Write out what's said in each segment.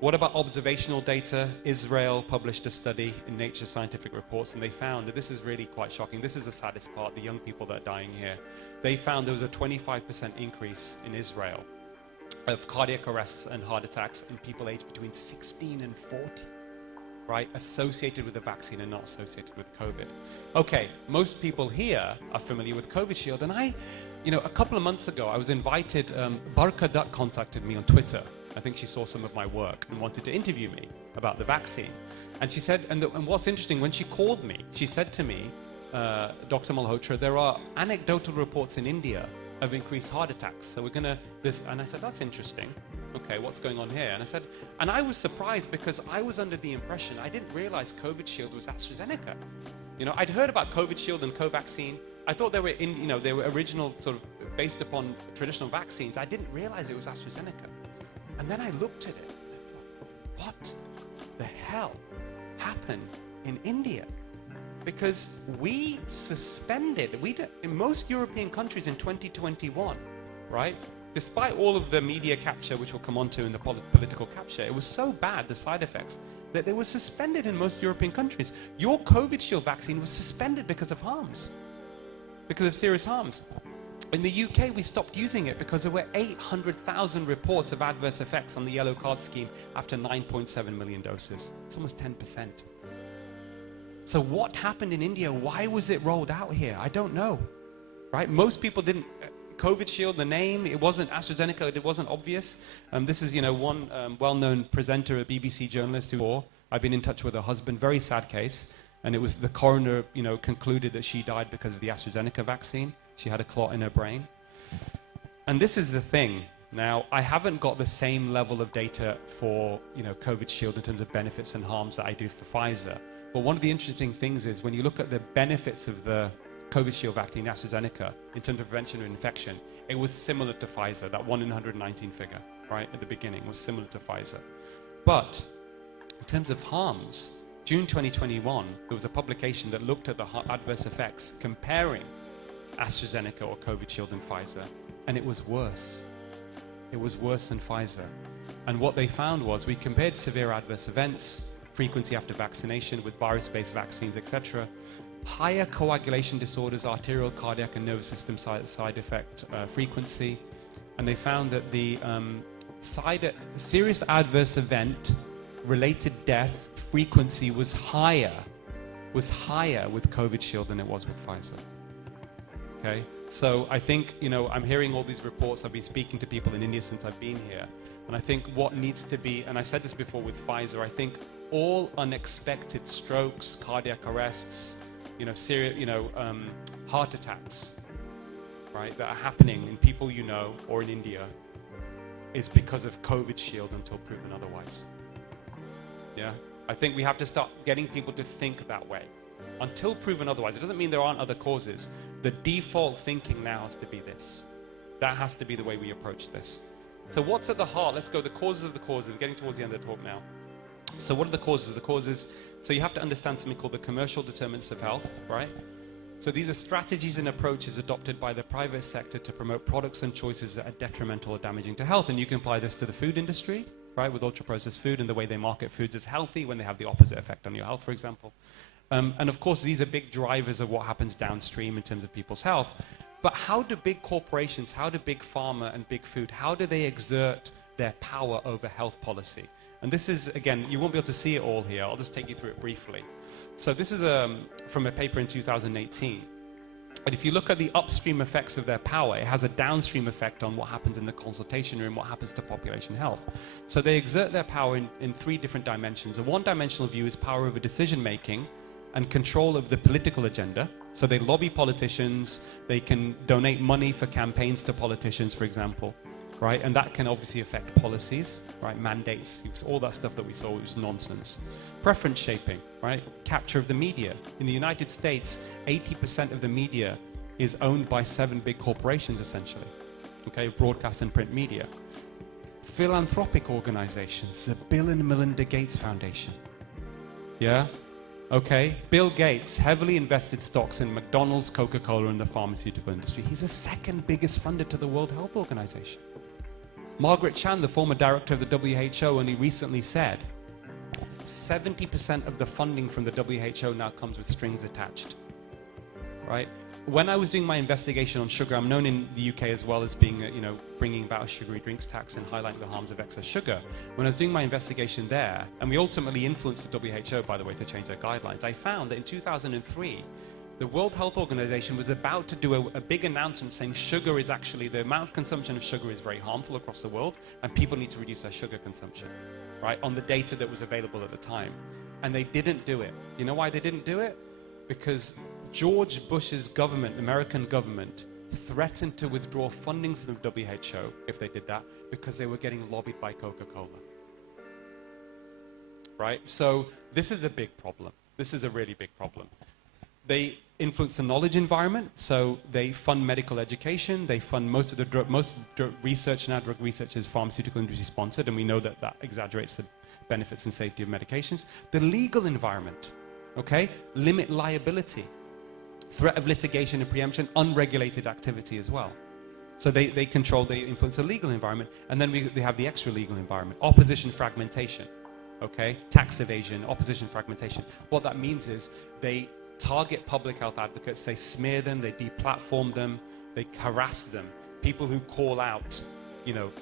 What about observational data? Israel published a study in Nature Scientific Reports, and they found that this is really quite shocking. This is the saddest part, the young people that are dying here. They found there was a 25% increase in Israel of cardiac arrests and heart attacks in people aged between 16 and 40, right? Associated with the vaccine and not associated with COVID. Okay, most people here are familiar with COVID Shield, and a couple of months ago, I was invited, Barka Duck contacted me on Twitter. I think she saw some of my work and wanted to interview me about the vaccine. And she said, and what's interesting, when she called me, she said to me, Dr. Malhotra, there are anecdotal reports in India of increased heart attacks. So we're gonna, and I said, that's interesting. Okay, what's going on here? And I said, and I was surprised because I was under the impression, I didn't realize COVID Shield was AstraZeneca. I'd heard about COVID Shield and Covaxin. I thought they were they were original sort of based upon traditional vaccines. I didn't realize it was AstraZeneca. And then I looked at it and I thought, what the hell happened in India? Because we suspended, in most European countries in 2021, right? Despite all of the media capture, which we'll come on to in the political capture, it was so bad, the side effects, that they were suspended in most European countries. Your COVID Shield vaccine was suspended because of harms, because of serious harms. In the UK, we stopped using it because there were 800,000 reports of adverse effects on the yellow card scheme after 9.7 million doses. It's almost 10%. So what happened in India? Why was it rolled out here? I don't know, right? Most people didn't, COVID Shield, the name, it wasn't AstraZeneca, it wasn't obvious. This is, one well-known presenter, a BBC journalist who, I've been in touch with her husband, very sad case. And it was the coroner, concluded that she died because of the AstraZeneca vaccine. She had a clot in her brain. And this is the thing. Now, I haven't got the same level of data for, COVID Shield in terms of benefits and harms that I do for Pfizer. But one of the interesting things is when you look at the benefits of the COVID Shield vaccine, AstraZeneca, in terms of prevention of infection, it was similar to Pfizer. That 1 in 119 figure, right, at the beginning was similar to Pfizer. But in terms of harms, June 2021, there was a publication that looked at the adverse effects comparing AstraZeneca or COVID Shield and Pfizer, and it was worse. It was worse than Pfizer. And what they found was we compared severe adverse events, frequency after vaccination with virus-based vaccines, etc., higher coagulation disorders, arterial, cardiac, and nervous system side effect frequency, and they found that the serious adverse event related death frequency was higher with COVID Shield than it was with Pfizer. Okay, so I think, I'm hearing all these reports. I've been speaking to people in India since I've been here, and I think what needs to be, and I've said this before with Pfizer, I think all unexpected strokes, cardiac arrests, heart attacks, right, that are happening in people or in India is because of COVID Shield until proven otherwise. Yeah, I think we have to start getting people to think that way. Until proven otherwise, it doesn't mean there aren't other causes. The default thinking now has to be this. That has to be the way we approach this. So what's at the heart? Let's go the causes of the causes. We're getting towards the end of the talk now. So what are the causes of the causes? So you have to understand something called the commercial determinants of health, right? So these are strategies and approaches adopted by the private sector to promote products and choices that are detrimental or damaging to health. And you can apply this to the food industry, right, with ultra-processed food and the way they market foods as healthy when they have the opposite effect on your health, for example. And of course, these are big drivers of what happens downstream in terms of people's health. But how do big corporations, how do big pharma and big food, how do they exert their power over health policy? And this is, again, you won't be able to see it all here. I'll just take you through it briefly. So this is from a paper in 2018. And if you look at the upstream effects of their power, it has a downstream effect on what happens in the consultation room, what happens to population health. So they exert their power in 3 different dimensions. A one-dimensional view is power over decision-making and control of the political agenda. So they lobby politicians, they can donate money for campaigns to politicians, for example, right? And that can obviously affect policies, right? Mandates, all that stuff that we saw was nonsense. Preference shaping, right? Capture of the media. In the United States, 80% of the media is owned by 7 big corporations, essentially, okay? Broadcast and print media. Philanthropic organizations, the Bill and Melinda Gates Foundation, yeah? Okay, Bill Gates heavily invested stocks in McDonald's, Coca-Cola, and the pharmaceutical industry. He's the 2nd biggest funder to the World Health Organization. Margaret Chan, the former director of the WHO, only recently said 70% of the funding from the WHO now comes with strings attached, right? When I was doing my investigation on sugar, I'm known in the UK as well as being, bringing about a sugary drinks tax and highlighting the harms of excess sugar. When I was doing my investigation there, and we ultimately influenced the WHO, by the way, to change their guidelines, I found that in 2003, the World Health Organization was about to do a big announcement saying sugar is actually, the amount of consumption of sugar is very harmful across the world, and people need to reduce their sugar consumption, right, on the data that was available at the time. And they didn't do it. You know why they didn't do it? Because George Bush's government, American government, threatened to withdraw funding from the WHO if they did that, because they were getting lobbied by Coca-Cola. Right? So this is a big problem. This is a really big problem. They influence the knowledge environment, so they fund medical education, they fund most of the drug research, now drug research is pharmaceutical industry sponsored, and we know that that exaggerates the benefits and safety of medications. The legal environment, okay, limit liability, threat of litigation and preemption, unregulated activity as well. So they influence the legal environment, and then they have the extra legal environment, opposition fragmentation, okay, tax evasion, opposition fragmentation. What that means is they target public health advocates, they smear them, they deplatform them, they harass them, people who call out,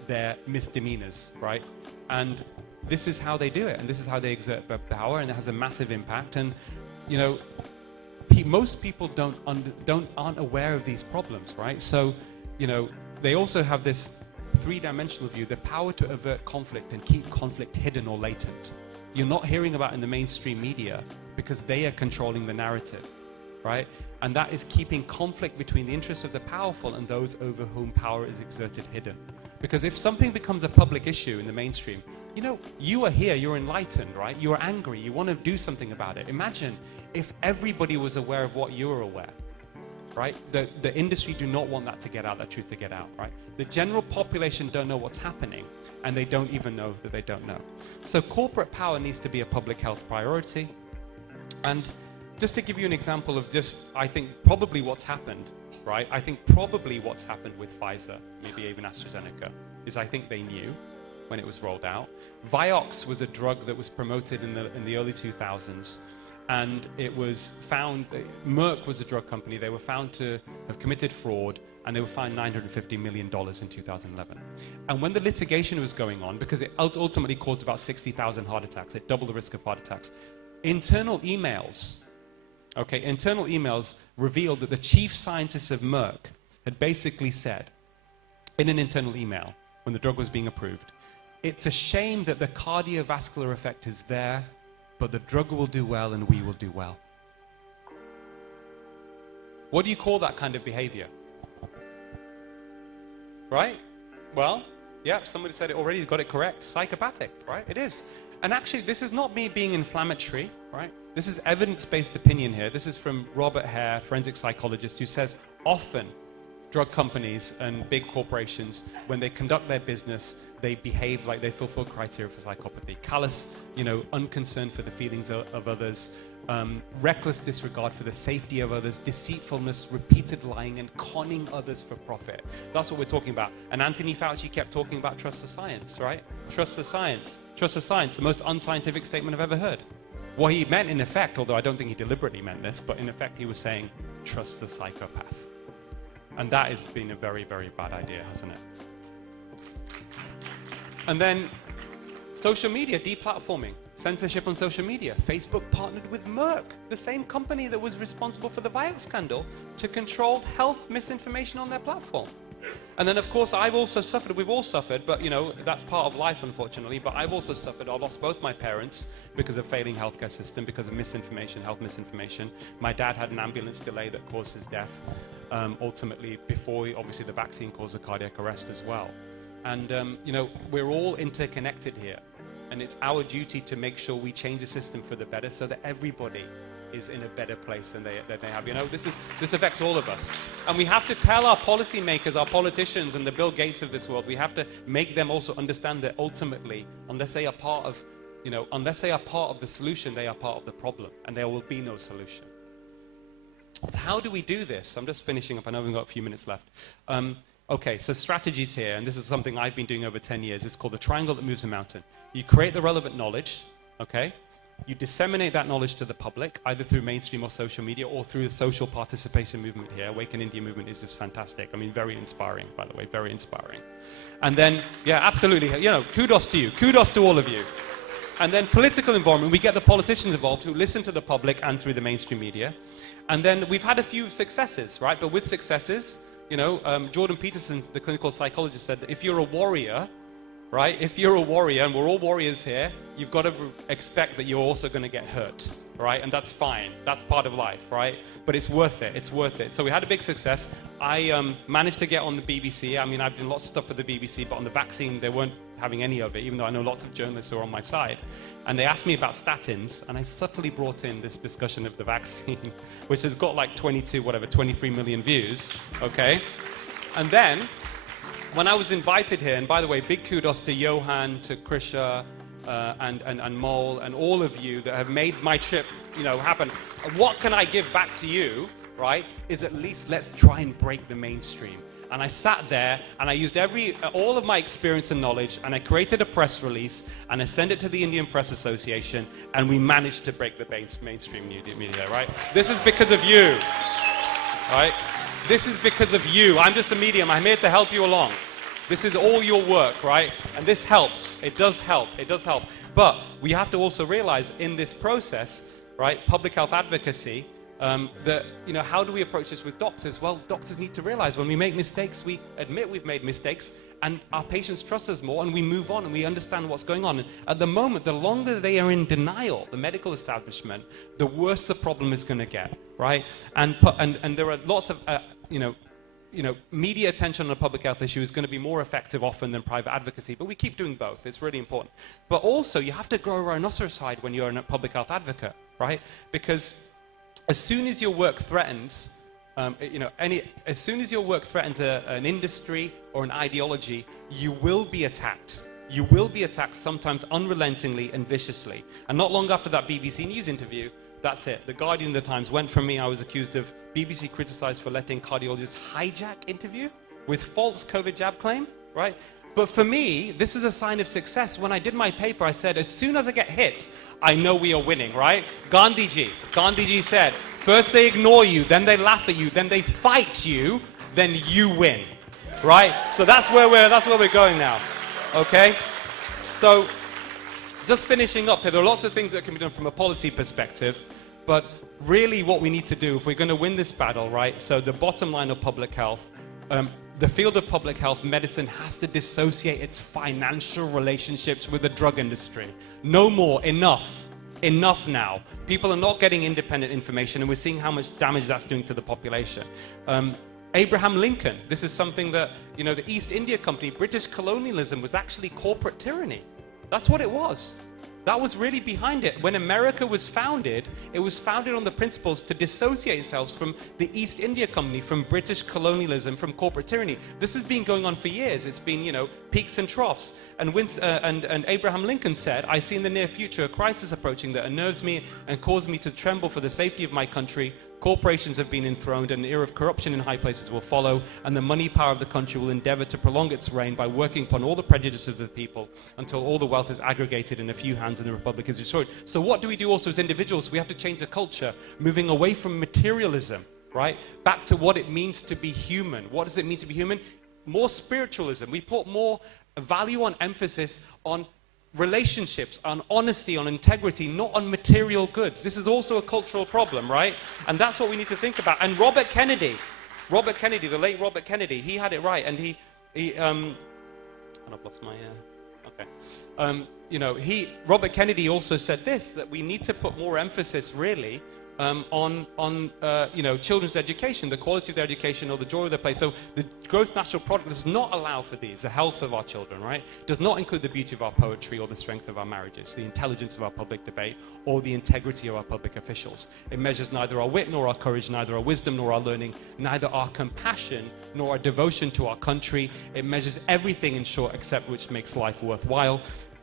their misdemeanors, right? And this is how they do it, and this is how they exert their power, and it has a massive impact. And most people aren't aware of these problems, right? So, they also have this three-dimensional view, the power to avert conflict and keep conflict hidden or latent. You're not hearing about in the mainstream media because they are controlling the narrative, right? And that is keeping conflict between the interests of the powerful and those over whom power is exerted hidden. Because if something becomes a public issue in the mainstream, you are here, you're enlightened, right? You're angry, you want to do something about it. Imagine if everybody was aware of what you're aware, right? The industry do not want that to get out, that truth to get out, right? The general population don't know what's happening, and they don't even know that they don't know. So corporate power needs to be a public health priority. And just to give you an example of I think probably what's happened, right? I think probably what's happened with Pfizer, maybe even AstraZeneca, is I think they knew when it was rolled out. Vioxx was a drug that was promoted in the early 2000s. And it was found, Merck was a drug company, they were found to have committed fraud, and they were fined $950 million in 2011. And when the litigation was going on, because it ultimately caused about 60,000 heart attacks, it doubled the risk of heart attacks, internal emails revealed that the chief scientist of Merck had basically said, in an internal email, when the drug was being approved, it's a shame that the cardiovascular effect is there, but the drug will do well and we will do well. What do you call that kind of behavior? Right? Well, yeah, somebody said it already, got it correct. Psychopathic, right? It is. And actually, this is not me being inflammatory, right? This is evidence-based opinion here. This is from Robert Hare, forensic psychologist, who says often drug companies and big corporations, when they conduct their business, they behave like they fulfill criteria for psychopathy. Callous, unconcerned for the feelings of others, reckless disregard for the safety of others, deceitfulness, repeated lying, and conning others for profit. That's what we're talking about. And Anthony Fauci kept talking about trust the science, right? Trust the science. Trust the science, the most unscientific statement I've ever heard. What he meant in effect, although I don't think he deliberately meant this, but in effect he was saying, trust the psychopath. And that has been a very, very bad idea, hasn't it? And then social media, deplatforming, censorship on social media. Facebook partnered with Merck, the same company that was responsible for the Vioxx scandal, to control health misinformation on their platform. And then, of course, I've also suffered, we've all suffered, but, that's part of life, unfortunately. But I've also suffered. I lost both my parents because of failing healthcare system, because of misinformation, health misinformation. My dad had an ambulance delay that caused his death. Ultimately, before obviously the vaccine caused a cardiac arrest as well. And, we're all interconnected here. And it's our duty to make sure we change the system for the better so that everybody is in a better place than they have. This affects all of us. And we have to tell our policymakers, our politicians, and the Bill Gates of this world, we have to make them also understand that ultimately, unless they are part of the solution, they are part of the problem. And there will be no solution. How do we do this? I'm just finishing up. I know we've got a few minutes left. Okay, so strategies here, and this is something I've been doing over 10 years. It's called the triangle that moves a mountain. You create the relevant knowledge, okay? You disseminate that knowledge to the public, either through mainstream or social media, or through the social participation movement here. Awaken India movement is just fantastic. I mean, very inspiring, by the way, very inspiring. And then, yeah, absolutely, you know, kudos to you. Kudos to all of you. And then political involvement, we get the politicians involved who listen to the public and through the mainstream media. And then we've had a few successes, right? But with successes, you know, Jordan Peterson, the clinical psychologist, said that if you're a warrior, right? If you're a warrior, and we're all warriors here, you've got to expect that you're also going to get hurt, right? And that's fine. That's part of life, right? But it's worth it. It's worth it. So we had a big success. I managed to get on the BBC. I mean, I've done lots of stuff for the BBC, but on the vaccine, they weren't having any of it, even though I know lots of journalists who are on my side. And they asked me about statins, and I subtly brought in this discussion of the vaccine, which has got like 23 million views, okay? And then, when I was invited here, and by the way, big kudos to Johan, to Krisha, and Mole, and all of you that have made my trip, you know, happen. What can I give back to you, right, is at least let's try and break the mainstream. And I sat there, and I used all of my experience and knowledge, and I created a press release, and I sent it to the Indian Press Association, and we managed to break the mainstream media, right? This is because of you, right? This is because of you. I'm just a medium. I'm here to help you along. This is all your work, right? And this helps. It does help. It does help. But we have to also realize in this process, right, public health advocacy, that, you know, how do we approach this with doctors? Well, doctors need to realize when we make mistakes, we admit we've made mistakes, and our patients trust us more, and we move on, and we understand what's going on. And at the moment, the longer they are in denial, the medical establishment, the worse the problem is going to get, right? And there are lots of, media attention on a public health issue is going to be more effective often than private advocacy, but we keep doing both. It's really important. But also, you have to grow a rhinoceros hide when you're a public health advocate, right? Because as soon as your work threatens, as soon as your work threatens an industry or an ideology, you will be attacked. You will be attacked sometimes unrelentingly and viciously. And not long after that BBC News interview, that's it. The Guardian and the Times went from me. I was accused of BBC criticized for letting cardiologists hijack interview with false COVID jab claim, right? But for me, this is a sign of success. When I did my paper, I said, as soon as I get hit, I know we are winning, right? Gandhiji said, first they ignore you, then they laugh at you, then they fight you, then you win, right? So that's where we're going now, okay? So just finishing up here, there are lots of things that can be done from a policy perspective, but really what we need to do if we're going to win this battle, right? So the bottom line of public health, the field of public health medicine has to dissociate its financial relationships with the drug industry. No more, enough now. People are not getting independent information, and we're seeing how much damage that's doing to the population. Abraham Lincoln, this is something that, you know, the East India Company, British colonialism was actually corporate tyranny. That's what it was. That was really behind it. When America was founded, it was founded on the principles to dissociate itself from the East India Company, from British colonialism, from corporate tyranny. This has been going on for years. It's been, you know, peaks and troughs. And Abraham Lincoln said, I see in the near future a crisis approaching that unnerves me and causes me to tremble for the safety of my country. Corporations have been enthroned, and an era of corruption in high places will follow, and the money power of the country will endeavor to prolong its reign by working upon all the prejudices of the people until all the wealth is aggregated in a few hands and the republic is destroyed. So what do we do also as individuals? We have to change the culture, moving away from materialism, right? Back to what it means to be human. What does it mean to be human? More spiritualism. We put more value on emphasis on relationships, on honesty, on integrity, not on material goods. This is also a cultural problem, right? And that's what we need to think about. And Robert Kennedy, the late Robert Kennedy, he had it right. And and I've lost my, Robert Kennedy also said this, that we need to put more emphasis really on children's education, the quality of their education or the joy of their play. So the gross national product does not allow for these, the health of our children, right? Does not include the beauty of our poetry or the strength of our marriages, the intelligence of our public debate or the integrity of our public officials. It measures neither our wit nor our courage, neither our wisdom nor our learning, neither our compassion nor our devotion to our country. It measures everything, in short, except which makes life worthwhile.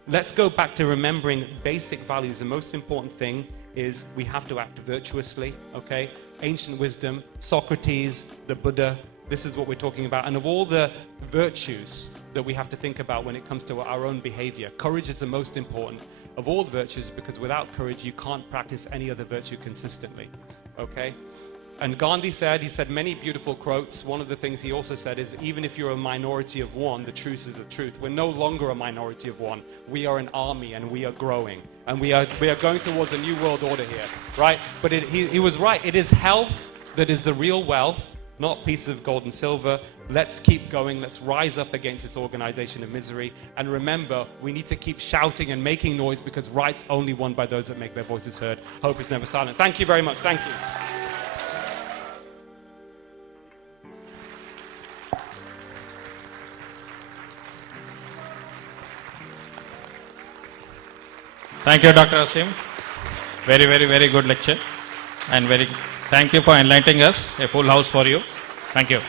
Let's go back to remembering basic values. The most important thing is we have to act virtuously, okay? Ancient wisdom, Socrates, the Buddha, This is what we're talking about. And of all the virtues that we have to think about when it comes to our own behavior, courage is the most important of all the virtues, because without courage, you can't practice any other virtue consistently. Okay? And Gandhi said, he said many beautiful quotes. One of the things he also said is, even if you're a minority of one, the truth is the truth. We're no longer a minority of one. We are an army, and we are growing. And we are going towards a new world order here, right? But he was right. It is health that is the real wealth, not pieces of gold and silver. Let's keep going. Let's rise up against this organization of misery. And remember, we need to keep shouting and making noise, because right's only won by those that make their voices heard. Hope is never silent. Thank you very much. Thank you. Thank you, Dr. Aseem. Very, very, very good lecture. And thank you for enlightening us. A full house for you. Thank you.